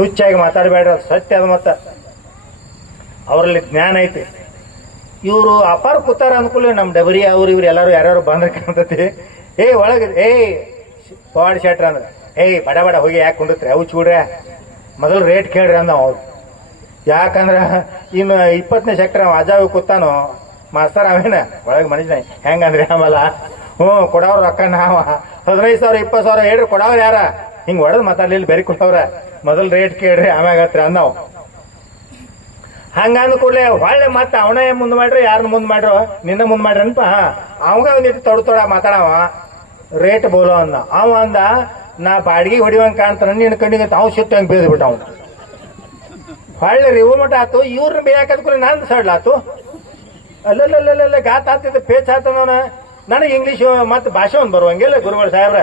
ತುಚ್ಚಾಗಿ ಮಾತಾಡಬೇಡ್ರಿ, ಅದು ಸತ್ಯ ಅದು ಮತ್ತ. ಅವರಲ್ಲಿ ಜ್ಞಾನ ಐತಿ. ಇವರು ಅಪಾರ ಕೂತಾರ ಅನುಕೂಲ ನಮ್ಮ ಡಬರಿ, ಅವ್ರು ಇವ್ರು ಎಲ್ಲರೂ ಯಾರ್ಯಾರು ಬಂದ್ರೆ ಕಾಣ್ತತಿ ಏಯ್ ಒಳಗೆ ಏಯ್ ಪವಾಡ್ ಶೆಟ್ರ ಅಂದ್ರೆ ಏಯ್ ಬಡ ಬಡ ಹೋಗಿ ಯಾಕೆ ಕುಂಡತ್ರಿ ಅವು ಚೂಡ್ರೆ ಮೊದಲು ರೇಟ್ ಕೇಳ್ರಿ ಅಂದ ಅವ್ರು. ಯಾಕಂದ್ರ ಇನ್ನು ಇಪ್ಪತ್ತನೇ ಸೆಕ್ಟರ್ ಅವ, ಅಜಾವ್ ಕೂತಾನು ಮಾಸ್ತರ್ ಅವೇನ? ಒಳಗೆ ಮನುಷ್ಯನ. ಹೆಂಗಂದ್ರೆ ಆಮೇಲೆ ಹ್ಞೂ ಕೊಡೋರು ರೊಕ್ಕ ನಾವ ಹದಿನೈದು ಸಾವಿರ, ಇಪ್ಪತ್ತು ಸಾವಿರ ಹೇಳ್ರಿ ಕೊಡೋರು ಯಾರ? ಹಿಂಗೆ ಹೊಡೆದು ಮಾತಾಡ್ಲಿಲ್ಲ ಬೇರೆ ಕೊಡವ್ರ. ಮೊದಲು ರೇಟ್ ಕೇಳ್ರಿ, ಆಮ್ಯಾಗ ಹತ್ರ ಅಂದವ್ ಹಂಗಂದ ಕೂಡಲೇ ಹೊಳ್ಳೆ ಮತ್ತೆ ಅವನೇ ಮುಂದ್ ಮಾಡ್ರಿ ಯಾರನ್ನ ಮುಂದ್ ಮಾಡ್ರು, ನಿನ್ನ ಮುಂದ್ ಮಾಡ್ರಿ ಅನ್ಪ ಅವಂಗ ಒಂದಿಟ್ಟು ತೊಡ ತೊಡ ಮಾತಾಡವ. ರೇಟ್ ಬೋಲೋ ಅಂದ. ಅವ ಅಂದ, ನಾ ಬಾಡಿಗೆ ಹೊಡಿವಂಗ ಕಾಣ್ತಾನ ನಿನ್ನ ಕಣ್ಣಿಗೆ ಅಂತ ಅವ್ ಸಿಟ್ಟು ಹಂಗೆ ಬೇದ್ಬಿಟ್ಟ ಅವನು. ಹೊಳ್ಳೆ ರಿವು ಮಟ ಆತು ಇವ್ರನ್ನ ಬೇಯಾಕದ್ ಕೂಡ ನಂದು ಸಡ್ಲಾತು ಅಲ್ಲಲ್ಲಲ್ಲಲ್ಲ ಗಾತ್ ಆತಿದ್ದ ಪೇಚ್ ಆತನವನ ನನಗೆ ಇಂಗ್ಲೀಷ್ ಮತ್ತೆ ಭಾಷೆ ಒಂದು ಬರುವಂಗಿಲ್ಲ ಗುರುಗಳು ಸಾಹೇಬ್ರ.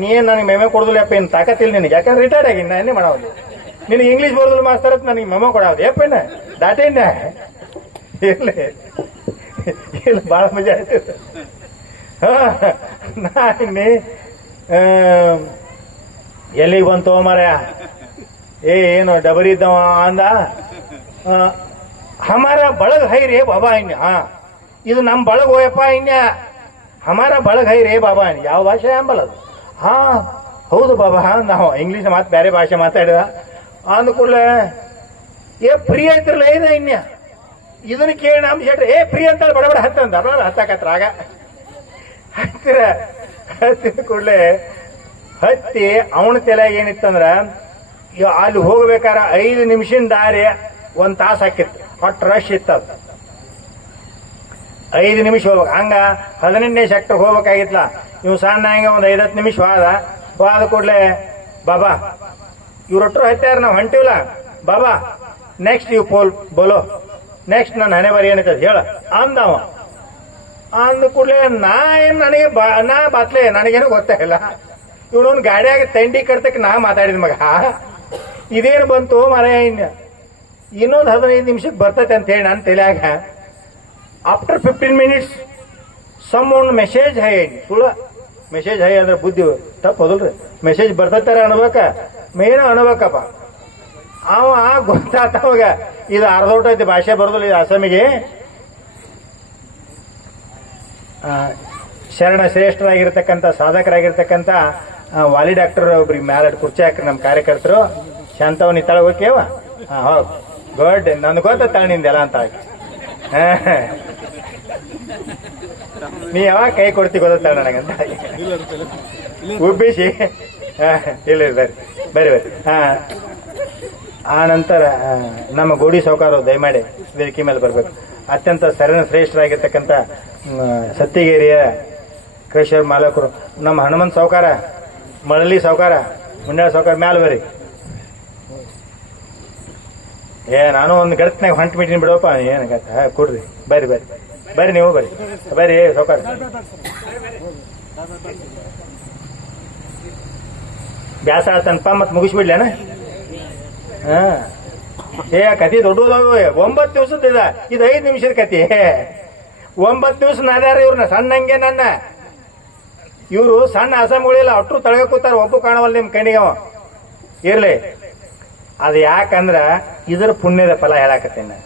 ನೀ ನನಗೆ ಮೆಮೆ ಕೊಡುದಿಲ್ಲಪ್ಪ ಏನು ತಾಕತ್ತಿಲ್ಲ ನಿನಗೆ. ಯಾಕಂದ್ರೆ ರಿಟೈರ್ಡ್ ಆಗಿ ನಾ ಏನೇ ಮಾಡೋದು ನಿನಗೆ ಇಂಗ್ಲೀಷ್ ಬರೋದಿಲ್ಲ ಮಾಸ್ತರ್ ನನಗೆ ಮೆಮೊ ಕೊಡೋದು ಯಪ್ಪೇನ ದಾಟೇನ ಇರ್ಲಿ. ಇಲ್ಲ ಭಾಳ ಮಜಾ ಆಯ್ತು. ನಾನಿ ಎಲ್ಲಿಗೆ ಬಂತು ಮಾರ್ಯ ಏ, ಏನು, ಡಬರಿ ಇದ್ದವ ಅಂದ? ಹಮಾರ ಬಳಗ ಹೈ ರೇ ಬಾಬಾ ಇನ್ಯ ಹಾ. ಇದು ನಮ್ಮ ಬಳಗ ಹೋಯಪ್ಪ ಇನ್ಯ ಹಮಾರ ಬಳಗ ಹೈ ರೇ ಬಾಬಾ ಇನ್ಯ ಯಾವ ಭಾಷೆ ಅಂಬಲ್ಲದು ಹಾ, ಹೌದು ಬಾಬಾ, ನಾವು ಇಂಗ್ಲೀಷ್ ಮಾತು ಬೇರೆ ಭಾಷೆ ಮಾತಾಡಿದ. ಅಂದ ಕೂಡಲೇ, ಏ ಫ್ರೀ ಐತ್ರಲ್ಲ ಏನ ಇನ್ಯ? ಇದನ್ನ ಕೇಳಿ ನಮ್ಮ ಶೆಟ್ರೆ, ಏ ಫ್ರೀ ಅಂತ ಬಡ ಬಡ ಹತ್ತಂದ ಬಡ ಹತ್ತಾಕತ್ರ ಆಗ. ಹತ್ತಿರ, ಹತ್ತಿದ ಕೂಡಲೇ, ಹತ್ತಿ ಅವನ ತಲೆಯಾಗ ಏನಿತ್ತಂದ್ರ ಅಲ್ಲಿ ಹೋಗ್ಬೇಕಾರ ಐದು ನಿಮಿಷದ ದಾರಿ, ಒಂದ್ ತಾಸು ಹಾಕಿತ್ತು. ಒಟ್ಟು ರಶ್ ಇತ್ತು ಅದು. ಐದು ನಿಮಿಷ ಹೋಗ್ಬೇಕು. ಹಂಗ ಹದಿನೆಂಟನೇ ಸೆಕ್ಟರ್ ಹೋಗ್ಬೇಕಾಗಿತ್ಲ ಇವ್ ಸಣ್ಣ ಹಂಗೆ ಒಂದ್ ಐದತ್ತು ನಿಮಿಷ ವಾದ. ವಾದ ಕೂಡಲೇ, ಬಾಬಾ ಇವ್ರೊಟ್ರು ಹತ್ಯಾರ ನಾವು ಹೊಂಟಿವಲ್ಲ ಬಾಬಾ ನೆಕ್ಸ್ಟ್ ಇವ್ ಪೋಲ್ ಬೋಲೋ. ನೆಕ್ಸ್ಟ್ ನನ್ನ ಹಣೆ ಬರಿ ಏನೈತೆ ಹೇಳ. ಅಂದವ ಅಂದ ಕೂಡಲೇ, ನಾ ಏನು ನನಗೆ ಬಾ, ನಾ ಬಾತ್ಲೆ, ನನಗೇನು ಗೊತ್ತಾಗಿಲ್ಲ ಇವನೊಂದು ಗಾಡಿಯಾಗ ತಂಡಿ ಕಡ್ತಕ್ಕೆ ನಾ ಮಾತಾಡಿದ ಮಗ. ಇದೇನು ಬಂತು ಮರ ಇನ್ನ ಇನ್ನೊಂದು ಹದಿನೈದು ನಿಮಿಷಕ್ಕೆ ಬರ್ತೈತೆ ಅಂತ ಹೇಳಿ ನನ್ನ ತಲೆಯಾಗ. ಆಫ್ಟರ್ ಫಿಫ್ಟೀನ್ ಮಿನಿಟ್ಸ್ ಸಮ್ ಒಂದು ಮೆಸೇಜ್ ಹೈ, ಸುಳ್ಳ ಮೆಸೇಜ್ ಹೈ ಅಂದ್ರೆ ಬುದ್ಧಿ. ತಪ್ಪೋದಲ್ರಿ ಮೆಸೇಜ್ ಬರ್ತಾರೆ ಅನ್ಬೇಕ? ಮೇನ ಅನ್ಬೇಕಪ್ಪ. ಅವ ಗೊತ್ತಾತ ಅವಾಗ ಇದು ಅರ್ಧೋಟೈತಿ ಭಾಷೆ ಬರೋದಿಲ್ಲ ಇದು ಅಸಮಿಗೆ ಶರಣ ಶ್ರೇಷ್ಠರಾಗಿರ್ತಕ್ಕಂಥ ಸಾಧಕರಾಗಿರ್ತಕ್ಕಂಥ ವಾಲಿ ಡಾಕ್ಟರ್ ಒಬ್ರಿಗೆ ಮ್ಯಾಲೆ ಕುರ್ಚಿ ಹಾಕ್ರಿ ನಮ್ಮ ಕಾರ್ಯಕರ್ತರು. ಶಾಂತವ್ ನೀ ತಳಗೋಕೇವ ಹಾಂ ಹೌದು. ಗುಡ್ ನನ್ಗೆ ಗೊತ್ತ ನಿಂದೆಲ್ಲ ಅಂತ ಹಾ. ನೀ ಯಾವಾಗ ಕೈ ಕೊಡ್ತಿ ಗೊತ್ತ ನನಗಂತ. ಉಬ್ಬಿಸಿ. ಇಲ್ಲ ಇಲ್ಲ, ಬರ್ರಿ ಬರ್ರಿ ಬರ್ರಿ ಹಾ. ಆ ನಂತರ ನಮ್ಮ ಗೋಡಿ ಸೌಕಾರ ದಯಮಾಡಿ ವೇದಿಕೆ ಮೇಲೆ ಬರಬೇಕು. ಅತ್ಯಂತ ಸರಣ ಶ್ರೇಷ್ಠರಾಗಿರ್ತಕ್ಕಂಥ ಸತ್ತಿಗೇರಿಯ ಕ್ರೇಷರ್ ಮಾಲಕರು. ನಮ್ಮ ಹನುಮಂತ ಸೌಕಾರ ಮಳಲಿ ಸೌಕಾರ ಮುಂಡಾಳ ಸೌಕಾರ ಮ್ಯಾಲ ಬರ್ರಿ ಏ ನಾನು ಒಂದು ಗಡತ್ನಾಗ ಹೊಂಟ್ ಬಿಟ್ಟಿನಿ ಬಿಡಪ್ಪ. ಏನು ಕೊಡ್ರಿ. ಬರ್ರಿ ಬರ್ರಿ ಬರ್ರಿ ನೀವು ಬರ್ರಿ. ಬರ್ರಿ ಸೌಕರ್ಯ ಬ್ಯಾಸ ಆತನಪ್ಪ, ಮತ್ತೆ ಮುಗಿಸ್ಬಿಡ್ಲೇನ? ಏ ಕತಿ ದೊಡ್ಡದಾವ ಒಂಬತ್ತು ದಿವಸದ ಇದ. ಇದು ಐದು ನಿಮಿಷದ ಕತಿ ಒಂಬತ್ತು ದಿವಸ ನಾದ್ಯಾರ ಇವ್ರನ್ನ? ಸಣ್ಣಂಗೆ ನನ್ನ. ಇವರು ಸಣ್ಣ ಅಸಮಗಳಿಲ್ಲ ಅಟ್ರು ತಳಗ ಕೂತಾರ ಒಬ್ಬ ಕಾಣವಲ್ಲ ನಿಮ್ ಕಣ್ಣಿಗೆ ಇರ್ಲಿ. ಅದು ಯಾಕಂದ್ರ ಇದ್ರ ಪುಣ್ಯದ ಫಲ ಹೇಳಾಕತ್ತೀನಿ. ನಾ.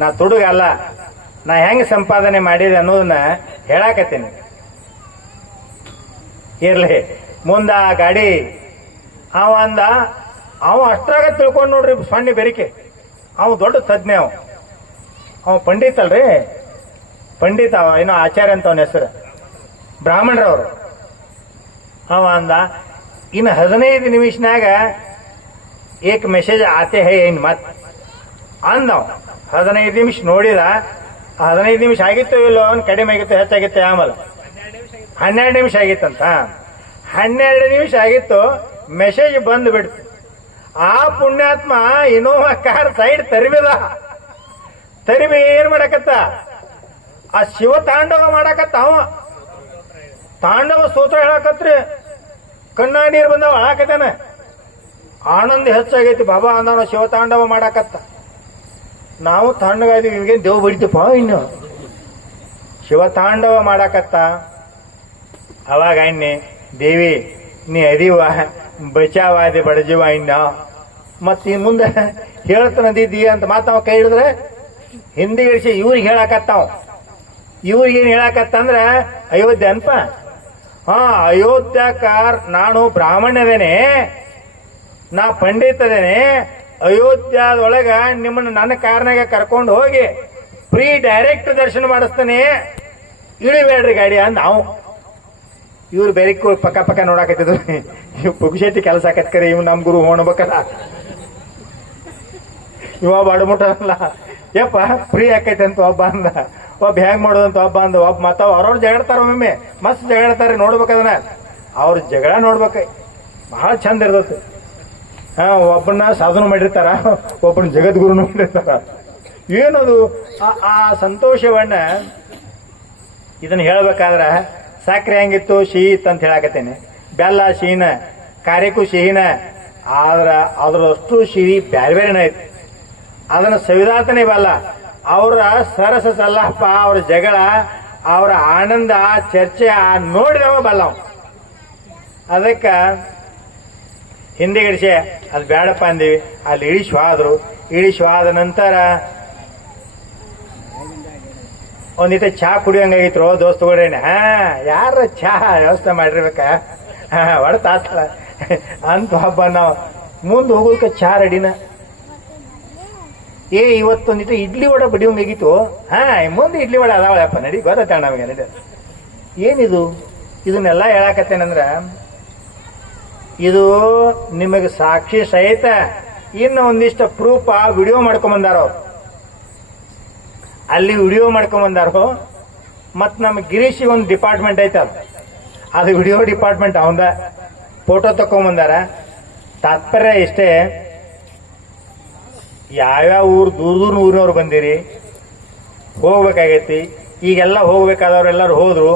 ನಾ ತುಡುಗ ಅಲ್ಲ. ನಾ ಹೆಂಗೆ ಸಂಪಾದನೆ ಮಾಡಿದೆ ಅನ್ನೋದನ್ನ ಹೇಳಾಕತ್ತೀನಿ. ಇರ್ಲಿ, ಮುಂದ ಗಾಡಿ, ಅವ ಅಂದ, ಅವ ಅಷ್ಟ್ರಾಗ ತಿಳ್ಕೊಂಡು ನೋಡ್ರಿ ಸಣ್ಣ ಬೆರಿಕೆ. ಅವ ದೊಡ್ಡ ತಜ್ಞ ಅವ. ಅವ ಪಂಡಿತ್ ಅಲ್ರಿ. ಪಂಡಿತ ಅವ, ಏನೋ ಆಚಾರ್ಯ ಅಂತ ಅವನ ಹೆಸರು. ಬ್ರಾಹ್ಮಣರವರು. ಅವ ಅಂದ, ಇನ್ನು ಹದಿನೈದು ನಿಮಿಷನಾಗ ಏಕ್ ಮೆಸೇಜ್ ಆತೆ ಹೇ ಏನ್ ಮತ್. ಅಂದವ ಹದಿನೈದು ನಿಮಿಷ ನೋಡಿದ ಹದಿನೈದು ನಿಮಿಷ ಆಗಿತ್ತು, ಇಲ್ಲೋ, ಅವ್ನು ಕಡಿಮೆ ಆಗಿತ್ತು, ಹೆಚ್ಚಾಗಿತ್ತು, ಆಮೇಲೆ. ಹನ್ನೆರಡು ನಿಮಿಷ ಆಗಿತ್ತಂತ? ಹನ್ನೆರಡು ನಿಮಿಷ ಆಗಿತ್ತು ಮೆಸೇಜ್ ಬಂದು ಬಿಡ್ತು ಆ ಪುಣ್ಯಾತ್ಮ ಇನೋವಾ ಕಾರ್ ಸೈಡ್ ತರಿಬಿದ. ತರಿಬಿ ಏನ್ ಮಾಡಕತ್ತ? ಆ ಶಿವ ತಾಂಡವ ಮಾಡಕತ್ತ ಅವ. ತಾಂಡವ ಸೂತ್ರ ಹೇಳಕತ್ರಿ. ಕಣ್ಣ ನೀರು ಬಂದವ, ಹಾಕತಾನ. ಆನಂದ ಹೆಚ್ಚಾಗೈತಿ, ಬಾಬಾ ಅಂದವ ಶಿವ ತಾಂಡವ ಮಾಡಕತ್ತ. ನಾವು ಇವಾಗೇನು ದೇವ್ ಬಡಿತಪ್ಪ ಇನ್ನು. ಶಿವ ತಾಂಡವ ಮಾಡಾಕತ್ತ. ಅವಾಗ ಇನ್ನೆ, ದೇವಿ, ನೀ ಅರಿವ ಬಚಾವಾದಿ ಬಡಜೀವ ಇನ್ನ. ಮತ್ತೆ ಇನ್ ಮುಂದೆ ಹೇಳ್ತಾನದಿದ್ದಿ ಅಂತ ಮಾತಾವ ಕೈ ಹಿಡಿದ್ರೆ ಹಿಂದಿ ಇಳಿಸಿ ಇವ್ರಿಗೆ ಹೇಳಾಕತ್ತಾವ. ಇವ್ರಿಗೆ ಏನ್ ಹೇಳಕತ್ತಂದ್ರ ಅಯೋಧ್ಯೆ ಅನ್ಪ. ಹಾ, ಅಯೋಧ್ಯಕಾರ್ ನಾನು ಬ್ರಾಹ್ಮಣ್ಯದೇನೆ ನಾ ಪಂಡಿತ ಅದೇನೆ ಅಯೋಧ್ಯದೊಳಗ ನಿಮ್ಮನ್ನ ನನ್ನ ಕಾರ್ನಾಗ ಕರ್ಕೊಂಡು ಹೋಗಿ ಫ್ರೀ ಡೈರೆಕ್ಟ್ ದರ್ಶನ ಮಾಡಿಸ್ತಾನೆ. ಇಳಿಬೇಡ್ರಿ ಗಾಡಿ ಅಂದ ನಾವು. ಇವ್ರು ಬೇರೆ ಪಕ್ಕ ಪಕ್ಕ ನೋಡಾಕತ್ತಿದ್ರು. ಇವ್ ಪುಗುಶೆಟ್ಟಿ ಕೆಲಸ ಆಕತ್ಕರಿ ಇವ್ ನಮ್ ಗುರು ಹೋಣ್ಬೇಕಲ್ಲ. ಇವ ಬಡಮುಟ್ಟಲ್ಲ ಯಪ್ಪ ಫ್ರೀ ಆಕೈತೆ ಅಂತ ಒಬ್ಬ ಅಂದ. ಒಬ್ಬ ಹ್ಯಾಂಗ್ ಮಾಡೋದಂತ ಒಬ್ಬ ಅಂದ. ಒಬ್ಬ ಮತ್ತ ಅವ್ರವ್ರು ಜಗಳತಾರ ಒಮ್ಮೆ ಮಸ್ತ್ ಜಗಳತಾರ ನೋಡ್ಬೇಕದನ್ನ ಅವ್ರ ಜಗಳ ನೋಡ್ಬೇಕ. ಬಹಳ ಚಂದ ಇರ್ತೈತಿ. ಹಾ ಒಬ್ಬನ ಸಾಧನ ಮಾಡಿರ್ತಾರ, ಒಬ್ಬನ ಜಗದ್ಗುರುನು ಮಾಡಿರ್ತಾರ. ಏನದು? ಆ- ಸಂತೋಷವನ್ನ ಇದನ್ನ ಹೇಳ್ಬೇಕಾದ್ರ, ಸಾಕ್ರೆ ಹೆಂಗಿತ್ತು ಇತ್ತು ಅಂತ ಹೇಳಾಕತ್ತೇನೆ. ಬೆಲ್ಲ ಶೀನ ಕಾರ್ಯಕ್ಕೂ ಸಿಹಿನ, ಆದ್ರ ಅದ್ರಷ್ಟು ಸಿಹಿ ಬ್ಯಾರೆ ಬೇರೆನ ಐತಿ. ಅದನ್ನ ಸವಿದಾತನೇ ಬಲ್ಲ, ಅವರ ಸರಸ ಸಲ್ಲಪ್ಪ, ಅವ್ರ ಜಗಳ, ಅವರ ಆನಂದ, ಚರ್ಚೆ ನೋಡಿದವ ಬಲ್ಲ ಅವ. ಅದಕ್ಕ ಹಿಂದೆಗಡಿಸೆ ಅದು ಬೇಡಪ್ಪ ಅಂದೀವಿ. ಅಲ್ಲಿ ಇಳಿಸಿ ಇಳಿಶ್ವಾದ ನಂತರ ಒಂದಿಟ ಚಹಾ ಕುಡಿಯಂಗಾಗಿತ್ರು ದೋಸ್ತುಗಳೇನೆ ಹಾ, ಯಾರ ಚಹಾ ವ್ಯವಸ್ಥೆ ಮಾಡಿರ್ಬೇಕ? ಹೊಡೆತ ಅಂತ ಹಬ್ಬ ನಾವು ಮುಂದೆ ಹೋಗೋಕೆ ಚಹಾ ರೆಡಿನ. ಏ ಇವತ್ತೊಂದಿಟ್ಟು ಇಡ್ಲಿ ವಡ ಬಡಿಯೋಂಗಾಗಿತ್ತು. ಹಾ, ಮುಂದೆ ಇಡ್ಲಿ ವಡ ಅದಾವಳಪ್ಪ ನಡಿ ಗೊತ್ತಾಳ ನಮಗೆ ನಡಿ ಏನಿದು? ಇದನ್ನೆಲ್ಲ ಹೇಳಾಕತ್ತೇನಂದ್ರ ಇದು ನಿಮಗೆ ಸಾಕ್ಷಿ ಸಹಿತ ಇನ್ನು ಒಂದಿಷ್ಟು ಪ್ರೂಫ್ ಆ ವಿಡಿಯೋ ಮಾಡ್ಕೊಂಬಂದಾರ? ಅಲ್ಲಿ ವಿಡಿಯೋ ಮಾಡ್ಕೊಂಬಂದಾರು? ಮತ್ತು ನಮ್ಮ ಗಿರೀಶಿಗೆ ಒಂದು ಡಿಪಾರ್ಟ್ಮೆಂಟ್ ಐತೆ ಅದು. ಅದು ವಿಡಿಯೋ ಡಿಪಾರ್ಟ್ಮೆಂಟ್ ಅವಂದ ಫೋಟೋ ತಕೊಂಬಂದಾರ ತಾತ್ಪರ್ಯ ಇಷ್ಟೇ, ಯಾವ್ಯಾವ ಊರು ದೂರ ದೂರ ಊರಿನವ್ರು ಬಂದಿರಿ, ಹೋಗ್ಬೇಕಾಗೈತಿ. ಈಗೆಲ್ಲ ಹೋಗ್ಬೇಕಾದವ್ರೆಲ್ಲರೂ ಹೋದ್ರು,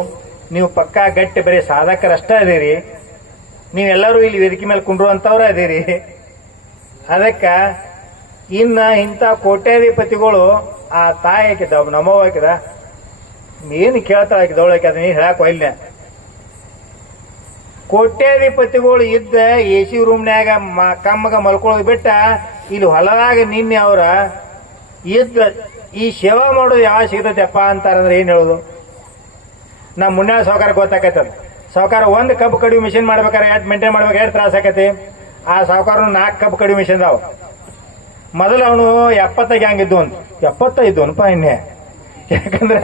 ನೀವು ಪಕ್ಕಾ ಗಟ್ಟಿ ಬರೀ ಸಾಧಕರಷ್ಟೇ ಅದೀರಿ ನೀವೆಲ್ಲರೂ ಇಲ್ಲಿ ವೇದಿಕೆ ಮೇಲೆ ಕುಂಡ್ರುವಂಥವ್ರ ಅದೀರಿ ಅದಕ್ಕ ಇನ್ನ ಇಂಥ ಕೋಟ್ಯಾಧಿಪತಿಗಳು ಆ ತಾಯಿ ಹಾಕಿದ ನಮ್ಮವ್ವ ಹಾಕಿದ. ಏನು ಕೇಳ್ತಾಳ ಹಾಕಿದವಳು ಹಾಕಿದ, ನೀನು ಹೇಳಕ್ ಒಯ್ಲ ಕೋಟ್ಯಾಧಿಪತಿಗಳು ಇದ್ದ ಎ ಸಿ ರೂಮ್ನ್ಯಾಗ ಕಮ್ಮಗ ಮಲ್ಕೊಳ್ಳೋದು ಬಿಟ್ಟ ಇಲ್ಲಿ ಹೊಲದಾಗ ನಿನ್ನೆ ಅವ್ರ ಇದ್ದ ಈ ಸೇವಾ ಮಾಡೋದು ಯಾವ ಸಿಗ್ತೈತಪ್ಪ ಅಂತಾರಂದ್ರೆ ಏನು ಹೇಳೋದು? ನಮ್ಮ ಮುನ್ನೆ ಸಾವುಕಾರ ಗೊತ್ತಾಕೈತದ ಸಾವುಕಾರ ಒಂದು ಕಬ್ಬು ಕಡಿಮೆ ಮಿಷಿನ್ ಮಾಡ್ಬೇಕಾರೆ ಎಷ್ಟು ಮೇಂಟೈನ್ ಮಾಡ್ಬೇಕು ಎಷ್ಟು ತ್ರಾಸ ಆಕೈತಿ? ಆ ಸಾವುಕಾರನು ನಾಲ್ಕು ಕಬ್ಬು ಕಡಿಮೆ ಮಿಷಿನ್ ಅದಾವ ಮೊದಲು ಅವನು ಎಪ್ಪತ್ತ ಗ್ಯಾಂಗ್ ಇದ್ದು ಅಂತ. ಎಪ್ಪತ್ತ ಇದ್ದು ಅನ್ಪ ಇನ್ನೆ. ಯಾಕಂದ್ರ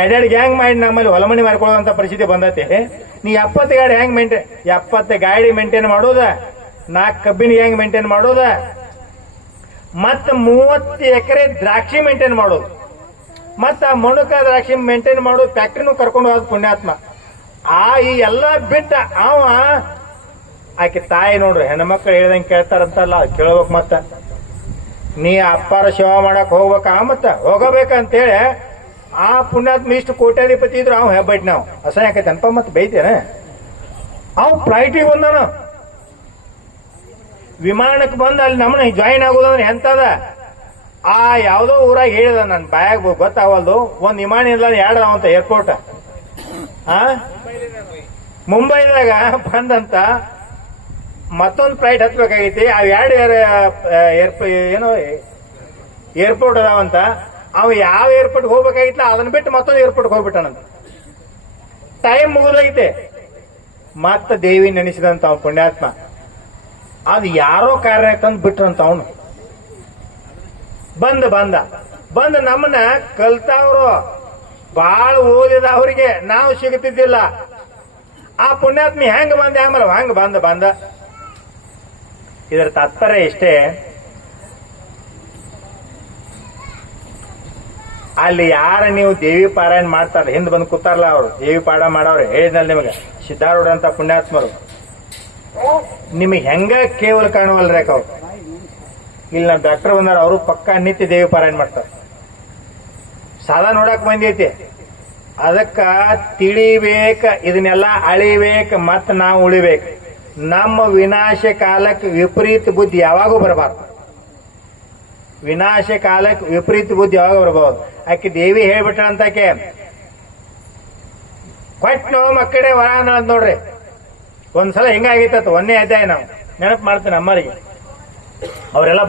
ಎರಡೆರಡು ಗ್ಯಾಂಗ್ ಮಾಡಿ ನಮ್ಮಲ್ಲಿ ಹೊಲಮಣಿ ಮಾಡ್ಕೊಳ್ಳೋಂತ ಪರಿಸ್ಥಿತಿ ಬಂದತಿ. ನೀ ಎಪ್ಪತ್ತು ಗಾಡಿ ಹೆಂಗ್ ಮೇಂಟೈನ್ ಎಪ್ಪತ್ತು ಗಾಡಿ ಮೇಂಟೈನ್ ಮಾಡೋದ? ನಾಲ್ಕು ಕಬ್ಬಿನ ಹೆಂಗ್ ಮೇಂಟೈನ್ ಮಾಡೋದ? ಮತ್ತ ಮೂವತ್ತು ಎಕರೆ ದ್ರಾಕ್ಷಿ ಮೇಂಟೈನ್ ಮಾಡೋದು. ಮತ್ತ ಆ ಮೊಣಕ ದ್ರಾಕ್ಷಿ ಮೇಂಟೈನ್ ಮಾಡೋದು ಫ್ಯಾಕ್ಟ್ರಿನೂ ಕರ್ಕೊಂಡು ಹೋದ ಪುಣ್ಯಾತ್ಮ. ಆ ಈ ಎಲ್ಲ ಬಿಟ್ಟ ಅವ, ಆಕೆ ತಾಯಿ ನೋಡ್ರಿ, ಹೆಣ್ಮಕ್ಳು ಹೇಳ್ದಂಗೆ ಕೇಳ್ತಾರಂತಲ್ಲ, ಕೇಳ್ಬೇಕು ಮತ್ತ. ನೀ ಅಪ್ಪಾರ ಸೇವಾ ಮಾಡಕ್ ಹೋಗ್ಬೇಕ ಮತ್ತ? ಹೋಗಬೇಕಂತೇಳಿ, ಆ ಪುಣ್ಯಾತ್ಮ ಇಷ್ಟು ಕೋಟ್ಯಾಧಿಪತಿ ಇದ್ರು ಅವ್ ಹೆಬ್ಬೈಟ್ ನಾವು. ಅಸಹ್ಯ ಆಕೈತೆ ಅನ್ಪ ಮತ್ತೆ ಬೈತೇನೆ? ಅವ್ ಫ್ಲೈಟಿಗೆ ಬಂದಾನ. ವಿಮಾನಕ್ಕೆ ಬಂದ ಅಲ್ಲಿ ನಮ್ಮನ್ನ ಜಾಯಿನ್ ಆಗೋದಂದ್ರೆ ಎಂತದ? ಆ ಯಾವ್ದೋ ಊರಾಗ ಹೇಳಿದ ನನ್ನ ಬಾಯಾಗ ಗೊತ್ತಾಗವಲ್ದು ಒಂದು ವಿಮಾನ ಇಲ್ಲ ಎರಡು ಅಂತ ಏರ್ಪೋರ್ಟ್ ಮುಂಬೈದಾಗ ಬಂದಂತ ಮತ್ತೊಂದು ಫ್ಲೈಟ್ ಹತ್ಬೇಕಾಗೈತಿ. ಅವ್ ಎರಡು ಏರ್ಪ ಏನೋ, ಏರ್ಪೋರ್ಟ್ ಅದಾವಂತ ಅವ ಯಾವ ಏರ್ಪೋರ್ಟ್ ಹೋಗ್ಬೇಕಾಗಿತ್ತಲ್ಲ, ಅದನ್ನ ಬಿಟ್ಟು ಮತ್ತೊಂದು ಏರ್ಪೋರ್ಟ್ ಹೋಗ್ಬಿಟ್ಟಾನಂತ ಟೈಮ್ ಮುಗಿದೈತೆ ಮತ್ತ ದೇವಿ ನೆನೆಸಿದಂತ ಅವ್ನ ಪುಣ್ಯಾತ್ಮ. ಅದು ಯಾರೋ ಕಾರಣ ತಂದು ಬಿಟ್ರಂತ ಅವನು. ಬಂದ ಬಂದ. ಬಂದ ನಮ್ಮನ್ನ ಕಲ್ತಾವ್ರು. ಬಾಳ ಓದಿದ ಅವರಿಗೆ ನಾವು ಸಿಗುತ್ತಿದ್ದಿಲ್ಲ. ಆ ಪುಣ್ಯಾತ್ಮಿ ಹೆಂಗ ಬಂದ ಆಮೇಲೆ ಹಂಗ ಬಂದ ಬಂದ. ಇದರ ತಾತ್ಪರ್ಯ ಇಷ್ಟೇ. ಅಲ್ಲಿ ಯಾರ ನೀವು ದೇವಿ ಪಾರಾಯಣ ಮಾಡ್ತಾರ ಹಿಂದ್ ಬಂದು ಕೂತಾರಲ್ಲ ಅವರು, ದೇವಿ ಪಾಠ ಮಾಡೋರು ಹೇಳಿದ್ನಲ್ಲ ನಿಮಗೆ, ಸಿದ್ಧಾರೂಢ ಅಂತ ಪುಣ್ಯಾತ್ಮರು. ನಿಮಗೆ ಹೆಂಗ ಕೇವಲ ಕಾಣುವಲ್ರಿ ಅವ್ರು? ಇಲ್ಲಿ ನಾವು ಡಾಕ್ಟರ್ ಬಂದಾರ, ಅವರು ಪಕ್ಕ ನಿತ್ಯ ದೇವಿ ಪಾರಾಯಣ ಮಾಡ್ತಾರೆ. ಸಾದಾ ನೋಡಕ್ ಬಂದೈತಿ. ಅದಕ್ಕ ತಿಳಿಬೇಕ, ಇದನ್ನೆಲ್ಲ ಅಳಿಬೇಕ ಮತ್ ನಾವು ಉಳಿಬೇಕು. ನಮ್ಮ ವಿನಾಶ ಕಾಲಕ್ಕೆ ವಿಪರೀತ ಬುದ್ಧಿ ಯಾವಾಗೂ ಬರಬಾರ್ದು. ವಿನಾಶ ಕಾಲಕ್ಕೆ ವಿಪರೀತ ಬುದ್ಧಿ ಯಾವಾಗ ಬರಬಹುದು ಆಕೆ ದೇವಿ ಹೇಳ್ಬಿಟ್ಟಳಂತಾಕೆ ಕೊಟ್ಟು ಮಕ್ಕಳೇ ವರ ಅನ್ನೋದ್ ನೋಡ್ರಿ. ಒಂದ್ಸಲ ಹಿಂಗಾಗಿತ್ತ ಒಂದೇ ಅಧ್ಯಾಯ ನಾವು. ನೆನಪು ಮಾಡ್ತೇನೆ ಅಮ್ಮರಿಗೆ. ಅವರೆಲ್ಲ